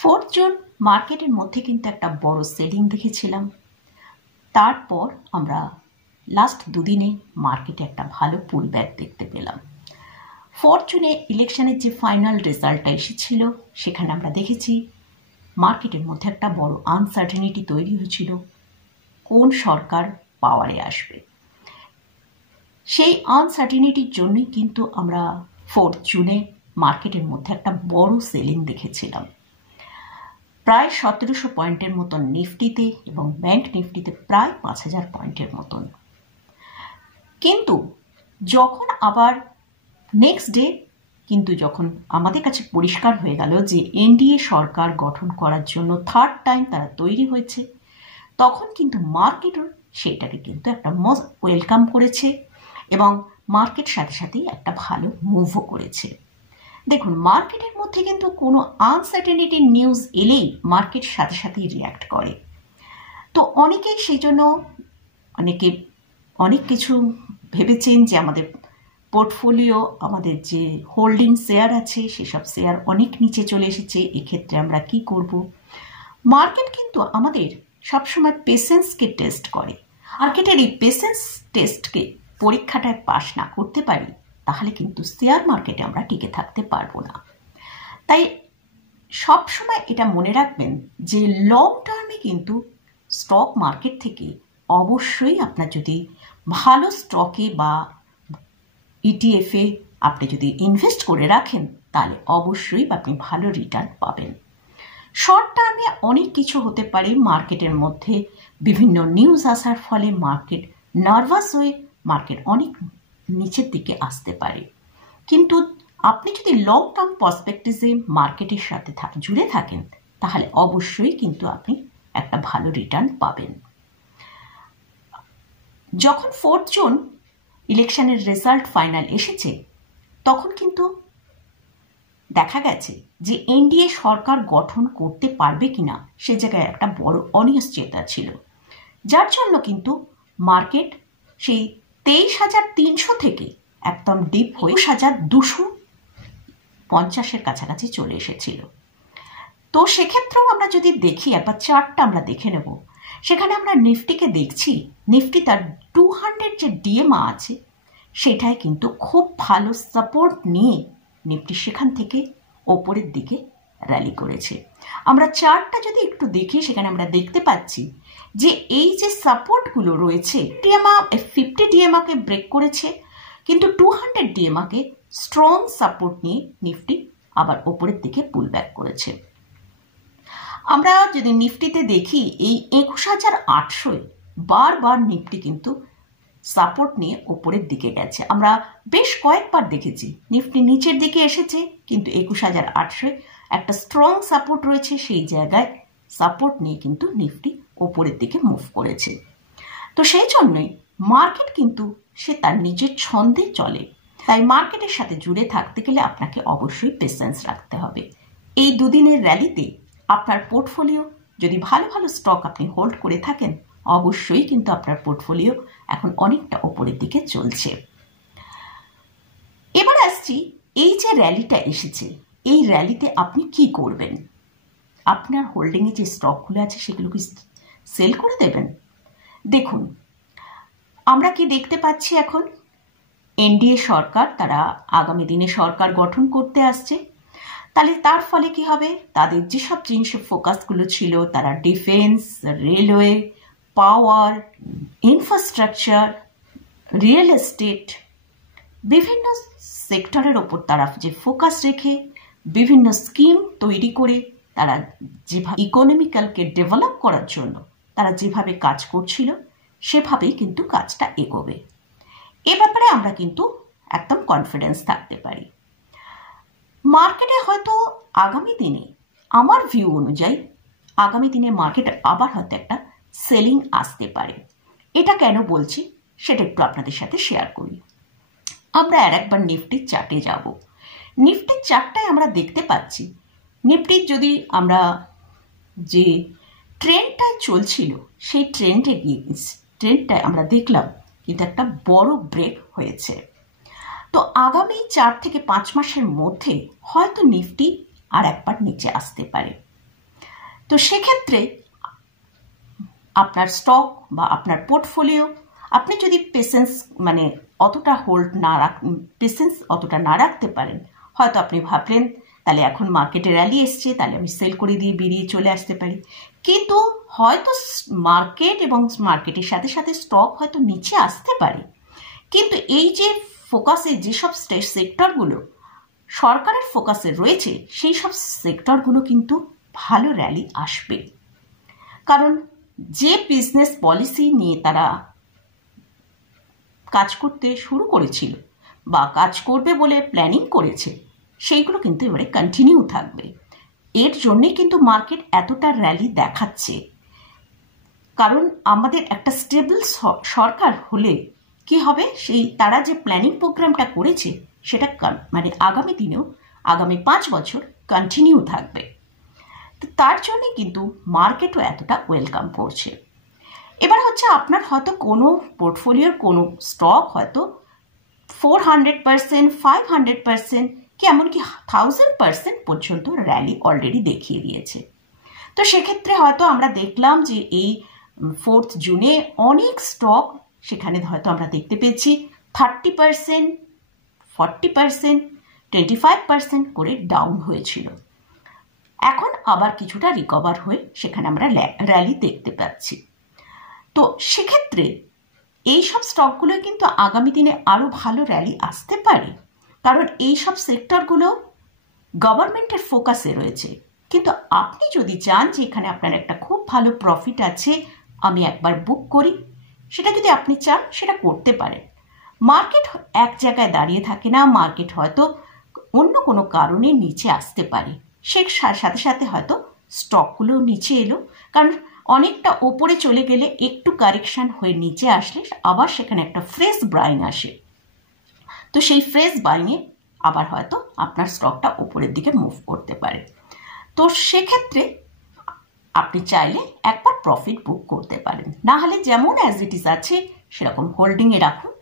4 June মার্কেটের মধ্যে কিন্তু একটা বড় সেলিং দেখেছিলাম। তারপর আমরা লাস্ট দুদিনে মার্কেটে একটা ভালো পুলব্যাক দেখতে পেলাম। 4 জুনে ইলেকশনের যে ফাইনাল রেজাল্টটা এসেছিল সেখানে আমরা দেখেছি মার্কেটের মধ্যে একটা বড় আনসার্টেনিটি তৈরি হয়েছিল কোন সরকার পাওয়ারে আসবে। সেই আনসার্টেনিটির জন্যই কিন্তু আমরা 4 জুনে মার্কেটের মধ্যে একটা বড় সেলিং দেখেছিলাম। প্রায় 1700 পয়েন্টের মতন নিফটিতে এবং ব্যাংক নিফটিতে প্রায় 5000 পয়েন্টের মতন। কিন্তু যখন আবার নেক্সট ডে কিন্তু যখন আমাদের কাছে পরিষ্কার হয়ে গেল যে এনডিএ সরকার গঠন করার জন্য থার্ড টাইম তারা তৈরি হয়েছে, তখন কিন্তু মার্কেটও সেইটাকে কিন্তু একটা ওয়েলকাম করেছে এবং মার্কেট সাথে সাথেই একটা ভালো মুভও করেছে। দেখুন, মার্কেটের মধ্যে কিন্তু কোনো আনসার্টেনিটি নিউজ এলেই মার্কেট সাথে সাথেই রিয়্যাক্ট করে। তো অনেকেই সেই জন্য অনেক কিছু ভেবেছেন যে আমাদের পোর্টফোলিও, আমাদের যে হোল্ডিং শেয়ার আছে সেসব শেয়ার অনেক নিচে চলে এসেছে, এক্ষেত্রে আমরা কি করব। মার্কেট কিন্তু আমাদের সবসময় পেশেন্সকে টেস্ট করে। মার্কেটের এই পেশেন্স টেস্টকে পরীক্ষাটায় পাশ না করতে পারি তাহলে কিন্তু শেয়ার মার্কেটে আমরা টিকে থাকতে পারবো না। তাই সবসময় এটা মনে রাখবেন যে লং টার্মে কিন্তু স্টক মার্কেট থেকে অবশ্যই আপনার যদি ভালো স্টকে বা ইটিএফে আপনি যদি ইনভেস্ট করে রাখেন তাহলে অবশ্যই আপনি ভালো রিটার্ন পাবেন। শর্ট টার্মে অনেক কিছু হতে পারে, মার্কেটের মধ্যে বিভিন্ন নিউজ আসার ফলে মার্কেট নার্ভাস হয়ে মার্কেট অনেক নিচের দিকে আসতে পারে। কিন্তু আপনি যদি লং টার্ম পার্সপেক্টিভে মার্কেটের সাথে জুড়ে থাকেন তাহলে অবশ্যই কিন্তু আপনি একটা ভালো রিটার্ন পাবেন। যখন 4 জুন ইলেকশনের রেজাল্ট ফাইনাল এসেছে তখন কিন্তু দেখা গেছে যে এনডিএ সরকার গঠন করতে পারবে কিনা সে জায়গায় একটা বড় অনিশ্চয়তা ছিল, যার জন্য কিন্তু মার্কেট সেই 23,300 থেকে একদম ডিপ হয়ে 2250-এর কাছাকাছি চলে এসেছিল। তো সেক্ষেত্রেও আমরা যদি দেখি, একবার চার্টটা আমরা দেখে নেব, সেখানে আমরা নিফটিকে দেখছি, নিফটি তার 200 যে ডিএমা আছে সেটাই কিন্তু খুব ভালো সাপোর্ট নিয়ে নিফটি সেখান থেকে ওপরের দিকে র্যালি করেছে। আমরা চার্টটা যদি একটু দেখি সেখানে আমরা দেখতে পাচ্ছি যে এই যে সাপোর্টগুলো রয়েছে, 50 ডিএমাকে ব্রেক করেছে, কিন্তু 200 ডিএমাকে স্ট্রং সাপোর্ট নিয়ে নিফটি আবার ওপরের দিকে পুল ব্যাক করেছে। আমরা যদি নিফটিতে দেখি এই 21,800 বারবার নিফটি কিন্তু সাপোর্ট নিয়ে ওপরের দিকে গেছে। আমরা বেশ কয়েকবার দেখেছি নিফটি নিচের দিকে এসেছে, কিন্তু 21,800 একটা স্ট্রং সাপোর্ট রয়েছে, সেই জায়গায় সাপোর্ট নিয়ে কিন্তু নিফটি ওপরের দিকে মুভ করেছে। তো সেই জন্যই মার্কেট কিন্তু সে তার নিজের ছন্দে চলে। তাই মার্কেটের সাথে জুড়ে থাকতে গেলে আপনাকে অবশ্যই পেশেন্স রাখতে হবে। এই দুদিনের র্যালিতে আপনার পোর্টফোলিও যদি ভালো ভালো স্টক আপনি হোল্ড করে থাকেন অবশ্যই কিন্তু আপনার পোর্টফোলিও এখন অনেকটা ওপরের দিকে চলছে। এবার আসছি, এই যে র্যালিটা এসেছে এই র্যালিতে আপনি কি করবেন? আপনার হোল্ডিংয়ে যে স্টকগুলো আছে সেগুলো কি সেল করে দেবেন? দেখুন, আমরা কি দেখতে পাচ্ছি, এখন এনডিএ সরকার তারা আগামী দিনে সরকার গঠন করতে আসছে। তাহলে তার ফলে কি হবে, তাদের যেসব জিনিসের ফোকাসগুলো ছিল, তারা ডিফেন্স, রেলওয়ে, পাওয়ার, ইনফ্রাস্ট্রাকচার, রিয়েল এস্টেট, বিভিন্ন সেক্টরের ওপর তারা যে ফোকাস রেখে বিভিন্ন স্কিম তৈরি করে তারা যেভাবে ইকোনমিক্যালকে ডেভেলপ করার জন্য তারা যেভাবে কাজ করছিল সেভাবেই কিন্তু কাজটা এগোবে। এ ব্যাপারে আমরা কিন্তু একদম কনফিডেন্স থাকতে পারি। মার্কেটে হয়তো আগামী দিনে, আমার ভিউ অনুযায়ী আগামী দিনে মার্কেট আবার হয়তো একটা সেলিং আসতে পারে। এটা কেন বলছি সেটা একটু আপনাদের সাথে শেয়ার করি। আমরা একবার নিফটির চার্টে যাব। নিফটির চার্টটায় আমরা দেখতে পাচ্ছি নিফটির যদি আমরা যে ট্রেন্ডটায় চলছিল সেই ট্রেন্ডটায় আমরা দেখলাম কিন্তু একটা বড় ব্রেক হয়েছে। তো আগামী 4 থেকে 5 মাসের মধ্যে হয়তো নিফটি আর একবার নিচে আসতে পারে। তো সেক্ষেত্রে আপনার স্টক বা আপনার পোর্টফোলিও আপনি যদি পেশেন্স মানে অতটা হোল্ড না পেশেন্স অতটা না রাখতে পারেন, হয়তো আপনি ভাবলেন তাহলে এখন মার্কেটে র্যালি এসছে, তাহলে আমি সেল করে দিয়ে বেরিয়ে চলে আসতে পারি। কিন্তু হয়তো মার্কেট এবং মার্কেটের সাথে সাথে স্টক হয়তো নিচে আসতে পারে, কিন্তু এই যে ফোকাসে যেসব সেক্টরগুলো সরকারের ফোকাসে রয়েছে সেই সব সেক্টরগুলো কিন্তু ভালো র্যালি আসবে। কারণ যে বিজনেস পলিসি নিয়ে তারা কাজ করতে শুরু করেছিল বা কাজ করবে বলে প্ল্যানিং করেছে, সেইগুলো কিন্তু এবারে কন্টিনিউ থাকবে। এর জন্যে কিন্তু মার্কেট এতটা র্যালি দেখাচ্ছে। কারণ আমাদের একটা স্টেবল সরকার হলে কি হবে, সেই তারা যে প্ল্যানিং প্রোগ্রামটা করেছে সেটা মানে আগামী দিনেও আগামী 5 বছর কন্টিনিউ থাকবে। তো তার জন্যে কিন্তু মার্কেটও এতটা ওয়েলকাম করছে। এবার হচ্ছে আপনার হয়তো কোনো পোর্টফোলিওর কোনো স্টক হয়তো 400%, 500% কি এমনকি 1000% পর্যন্ত র্যালি অলরেডি দেখিয়ে দিয়েছে। তো সেক্ষেত্রে হয়তো আমরা দেখলাম যে এই 4 জুনে অনেক স্টক সেখানে হয়তো আমরা দেখতে পেয়েছি 30%, 40%, 25% করে ডাউন হয়েছিল। এখন আবার কিছুটা রিকভার হয়ে সেখানে আমরা র্যালি দেখতে পাচ্ছি। তো সেক্ষেত্রে এইসব স্টকগুলো কিন্তু আগামী দিনে আরও ভালো র্যালি আসতে পারে, কারণ এইসব সেক্টরগুলো গভর্নমেন্টের ফোকাসে রয়েছে। কিন্তু আপনি যদি চান যে এখানে আপনার একটা খুব ভালো প্রফিট আছে, আমি একবার বুক করি, সেটা যদি আপনি চান সেটা করতে পারেন। মার্কেট এক জায়গায় দাঁড়িয়ে থাকে না, মার্কেট হয়তো অন্য কোনো কারণে নিচে আসতে পারে, সে সাথে সাথে হয়তো স্টকগুলো নিচে এলো, কারণ অনেকটা ওপরে চলে গেলে একটু কারেকশন হয়ে নিচে আসলে আবার সেখানে একটা ফ্রেশ বাইং আসে। তো সেই ফ্রেশ বাইংয়ে আবার হয়তো আপনার স্টকটা উপরের দিকে মুভ করতে পারে। তো সেক্ষেত্রে আপনি চাইলে একবার প্রফিট বুক করতে পারেন, না হলে যেমন অ্যাজ ইট ইজ আছে সেরকম হোল্ডিংয়ে রাখুন।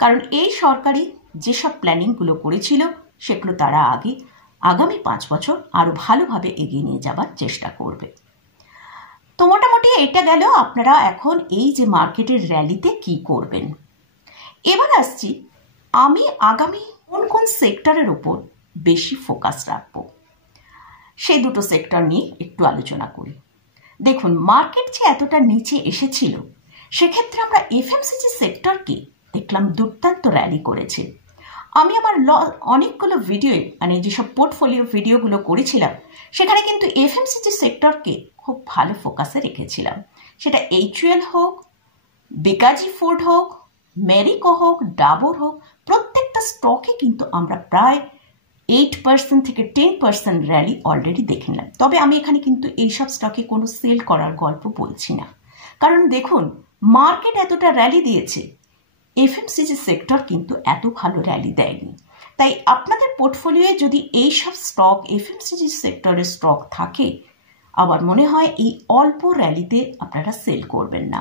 কারণ এই সরকারি যেসব প্ল্যানিংগুলো করেছিল সেগুলো তারা আগামী 5 বছর আরও ভালোভাবে এগিয়ে নিয়ে যাবার চেষ্টা করবে। তো মোটামুটি এটা গেল আপনারা এখন এই যে মার্কেটের র্যালিতে কি করবেন। এবার আসছি আমি আগামী কোন কোন সেক্টরের উপর বেশি ফোকাস রাখবো, সেই দুটো সেক্টর নিয়ে একটু আলোচনা করি। দেখুন, মার্কেট যে এতটা নিচে এসেছিল সেক্ষেত্রে আমরা এফএমসিজি সেক্টরকে দেখলাম দুর্দান্ত র্যালি করেছে। আমি আমার অনেকগুলো ভিডিও মানে যেসব পোর্টফোলিও ভিডিওগুলো করেছিলাম সেখানে কিন্তু এফএমসিজি সেক্টরকে খুব ভালো ফোকাসে রেখেছিলাম। সেটা HUL হোক, বেকাজি ফুড হোক, মেরিকো হোক, ডাবর হোক, প্রত্যেকটা স্টকে কিন্তু আমরা প্রায় 8% থেকে 10% র্যালি অলরেডি দেখে নিলাম। তবে আমি এখানে কিন্তু এইসব স্টকে কোনো সেল করার গল্প বলছি না, কারণ দেখুন মার্কেট এতটা র্যালি দিয়েছে, এফএমসিজি সেক্টর কিন্তু এত ভালো র্যালি দেয়নি। তাই আপনাদের পোর্টফোলিওয়ে যদি এইসব স্টক এফএমসিজি সেক্টরের স্টক থাকে, আবার মনে হয় এই অল্প র্যালিতে আপনারা সেল করবেন না,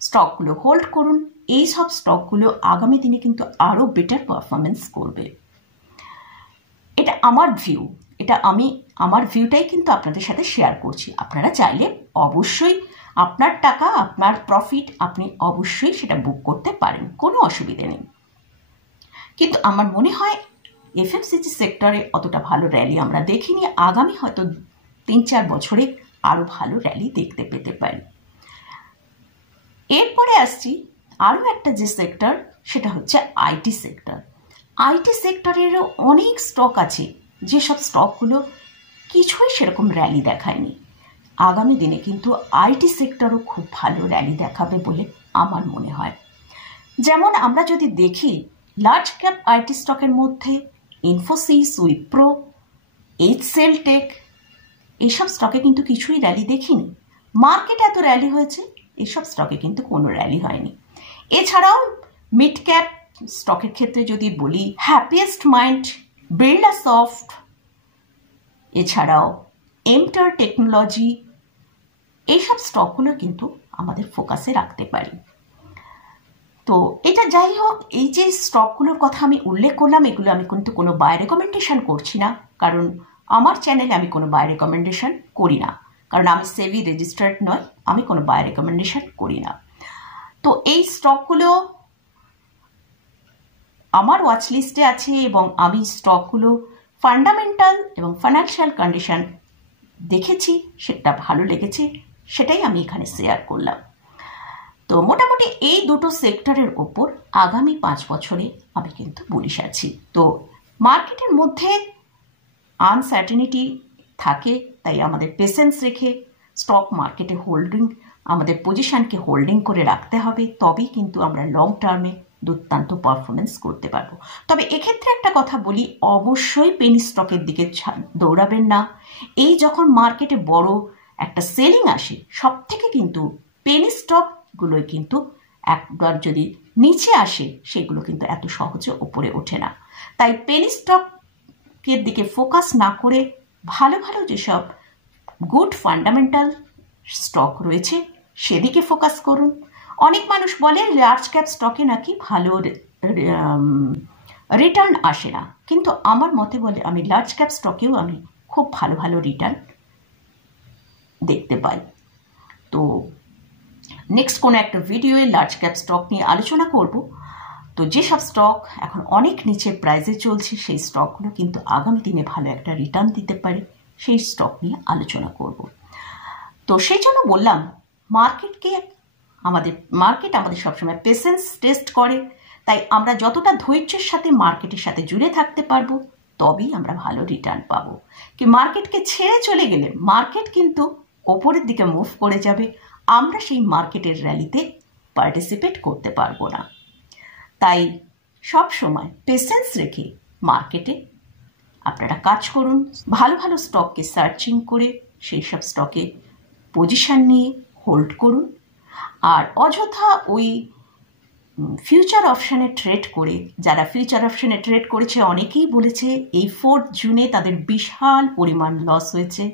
স্টকগুলো হোল্ড করুন। এই সব স্টকগুলো আগামী দিনে কিন্তু আরও বেটার পারফরমেন্স করবে। এটা আমার ভিউ, এটা আমি আমার ভিউটাই কিন্তু আপনাদের সাথে শেয়ার করছি। আপনারা চাইলে অবশ্যই আপনার টাকা, আপনার প্রফিট আপনি অবশ্যই সেটা বুক করতে পারেন, কোনো অসুবিধে নেই। কিন্তু আমার মনে হয় এফএমসিজি সেক্টরে অতটা ভালো র্যালি আমরা দেখিনি, আগামী হয়তো 3-4 বছরে আরও ভালো র্যালি দেখতে পেতে পারি। এরপরে আসছি আরও একটা যে সেক্টর, সেটা হচ্ছে আইটি সেক্টর। আইটি সেক্টরেরও অনেক স্টক আছে যেসব স্টকগুলো কিছুই সেরকম র্যালি দেখায়নি। আগামী দিনে কিন্তু আইটি সেক্টরও খুব ভালো র্যালি দেখাবে বলে আমার মনে হয়। যেমন আমরা যদি দেখি লার্জ ক্যাপ আইটি স্টকের মধ্যে ইনফোসিস, উইপ্রো, HCL টেক, এইসব স্টকে কিন্তু কিছুই র্যালি দেখিনি। মার্কেট এত র্যালি হয়েছে, এইসব স্টকে কিন্তু কোনো র্যালি হয়নি। এছাড়াও মিড ক্যাপ স্টকের ক্ষেত্রে যদি বলি হ্যাপিয়েস্ট মাইন্ড, বিড়লাসফট, এছাড়াও এমটার টেকনোলজি, এইসব স্টকগুলো কিন্তু আমাদের ফোকাসে রাখতে পারি। তো এটা যাই হোক, এই যে স্টকগুলোর কথা আমি উল্লেখ করলাম, এগুলো আমি কিন্তু কোনো বাই রেকমেন্ডেশন করছি না, কারণ আমার চ্যানেলে আমি কোনো বাই রেকমেন্ডেশন করি না, কারণ আমি সেবি রেজিস্টার্ড নয়, আমি কোনো বাই রেকমেন্ডেশন করি না। তো এই স্টকগুলো আমার ওয়াচ লিস্টে আছে এবং আমি স্টকগুলো ফান্ডামেন্টাল এবং ফাইন্যান্সিয়াল কন্ডিশন দেখেছি, সেটা ভালো লেগেছে, সেটাই আমি এখানে শেয়ার করলাম। তো মোটামুটি এই দুটো সেক্টরের ওপর আগামী 5 বছরে আমি কিন্তু বুলিশ আছি। তো মার্কেটের মধ্যে আনসার্টেনিটি থাকে, তাই আমাদের পেশেন্স রেখে স্টক মার্কেটে হোল্ডিং, আমাদের পজিশনকে হোল্ডিং করে রাখতে হবে, তবেই কিন্তু আমরা লং টার্মে দুর্দান্ত পারফরমেন্স করতে পারবো। তবে এক্ষেত্রে একটা কথা বলি, অবশ্যই পেনি স্টকের দিকে দৌড়াবেন না। এই যখন মার্কেটে বড় একটা সেলিং আসে, সব থেকে কিন্তু পেনি স্টকগুলোই কিন্তু একবার যদি নিচে আসে, সেগুলো কিন্তু এত সহজে ওপরে ওঠে না। তাই পেনি স্টকের দিকে ফোকাস না করে ভালো ভালো যেসব গুড ফান্ডামেন্টাল স্টক রয়েছে সেদিকে ফোকাস করুন। অনেক মানুষ বলে লার্জ ক্যাপ স্টকে নাকি ভালো রিটার্ন আসে না, কিন্তু আমার মতে বলে আমি লার্জ ক্যাপ স্টকেও আমি খুব ভালো ভালো রিটার্ন দেখতে পাই। তো নেক্সট কোনো একটা ভিডিওয়ে লার্জ ক্যাপ স্টক নিয়ে আলোচনা করব। তো যেসব স্টক এখন অনেক নিচে প্রাইসে চলছে, সেই স্টকগুলো কিন্তু আগামী দিনে ভালো একটা রিটার্ন দিতে পারে, সেই স্টক নিয়ে আলোচনা করব। তো সেই জন্য বললাম, মার্কেট আমাদের সবসময় পেশেন্স টেস্ট করে, তাই আমরা যতটা ধৈর্যের সাথে মার্কেটের সাথে জুড়ে থাকতে পারবো, তবেই আমরা ভালো রিটার্ন পাবো। কি মার্কেটকে ছেড়ে চলে গেলে মার্কেট কিন্তু ওপরের দিকে মুভ করে যাবে, আমরা সেই মার্কেটের র্যালিতে পার্টিসিপেট করতে পারবো না। তাই সব সময় পেশেন্স রেখে মার্কেটে আপনারা কাজ করুন, ভালো ভালো স্টককে সার্চিং করে সেই সব স্টকে পজিশন নিয়ে হোল্ড করুন। আর অযথা ওই ফিউচার অপশানে ট্রেড করে, যারা ফিউচার অপশানে ট্রেড করেছে অনেকেই বলেছে এই 4 জুনে তাদের বিশাল পরিমাণ লস হয়েছে।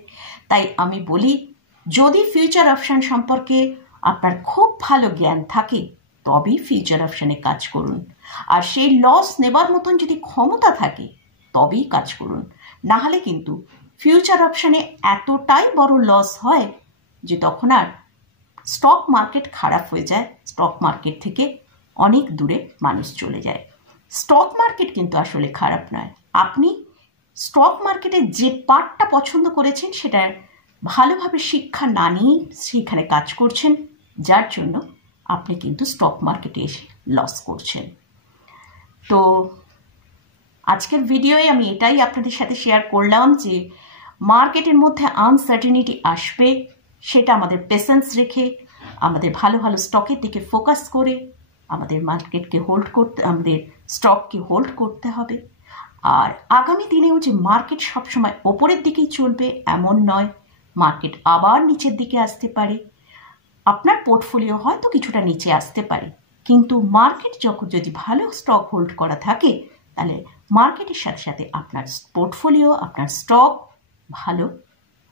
তাই আমি বলি, যদি ফিউচার অপশান সম্পর্কে আপনার খুব ভালো জ্ঞান থাকে, তবেই ফিউচার অপশানে কাজ করুন। আর সেই লস নেবার মতন যদি ক্ষমতা থাকে, তবেই কাজ করুন। না হলে কিন্তু ফিউচার অপশানে এতটাই বড় লস হয় যে তখন আর স্টক মার্কেট খারাপ হয়ে যায়, স্টক মার্কেট থেকে অনেক দূরে মানুষ চলে যায়। স্টক মার্কেট কিন্তু আসলে খারাপ নয়, আপনি স্টক মার্কেটের যে পার্টটা পছন্দ করেছেন সেটার ভালোভাবে শিক্ষা না নিয়ে সেখানে কাজ করছেন, যার জন্য আপনি কিন্তু স্টক মার্কেটে এসে লস করছেন। তো আজকের ভিডিওয়ে আমি এটাই আপনাদের সাথে শেয়ার করলাম যে মার্কেটের মধ্যে আনসার্টেনিটি আসবে, সেটা আমাদের পেশেন্স রেখে আমাদের ভালো ভালো স্টকের দিকে ফোকাস করে আমাদের মার্কেটকে হোল্ড করতে, আমাদের স্টককে হোল্ড করতে হবে। আর আগামী দিনেও যে মার্কেট সবসময় ওপরের দিকেই চলবে এমন নয়, মার্কেট আবার নিচের দিকে আসতে পারে, আপনার পোর্টফোলিও হয়তো কিছুটা নিচে আসতে পারে, কিন্তু মার্কেট যখন যদি ভালো স্টক হোল্ড করা থাকে, তাহলে মার্কেটের সাথে সাথে আপনার পোর্টফোলিও, আপনার স্টক ভালো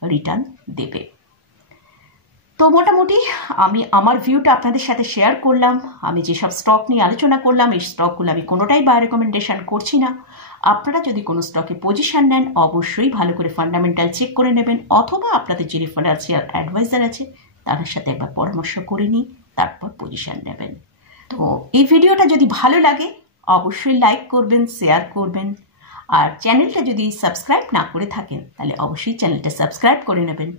রিটার্ন দেবে। তো মোটামুটি আমি আমার ভিউটা আপনাদের সাথে শেয়ার করলাম। আমি যেসব স্টক নিয়ে আলোচনা করলাম, এই স্টকগুলো আমি কোনোটাই বাই রেকমেন্ডেশন করছি না। আপনারা যদি কোনো স্টকে পজিশন নেন, অবশ্যই ভালো করে ফান্ডামেন্টাল চেক করে নেবেন, অথবা আপনাদের যে ফিনান্সিয়াল অ্যাডভাইজার আছে তাদের সাথে একবার পরামর্শ করে নিই, তারপর পজিশন নেবেন। তো এই ভিডিওটা যদি ভালো লাগে অবশ্যই লাইক করবেন, শেয়ার করবেন, আর চ্যানেলটা যদি সাবস্ক্রাইব না করে থাকেন তাহলে অবশ্যই চ্যানেলটা সাবস্ক্রাইব করে নেবেন।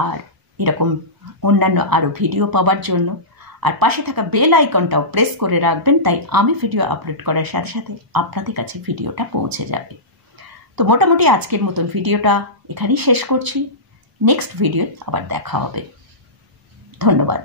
আর এরকম অন্যান্য আরও ভিডিও পাওয়ার জন্য আর পাশে থাকা বেল আইকনটাও প্রেস করে রাখবেন, তাই আমি ভিডিও আপলোড করার সাথে সাথে আপনাদের কাছে ভিডিওটা পৌঁছে যাবে। তো মোটামুটি আজকের মতন ভিডিওটা এখানেই শেষ করছি, নেক্সট ভিডিও আবার দেখা হবে। ধন্যবাদ।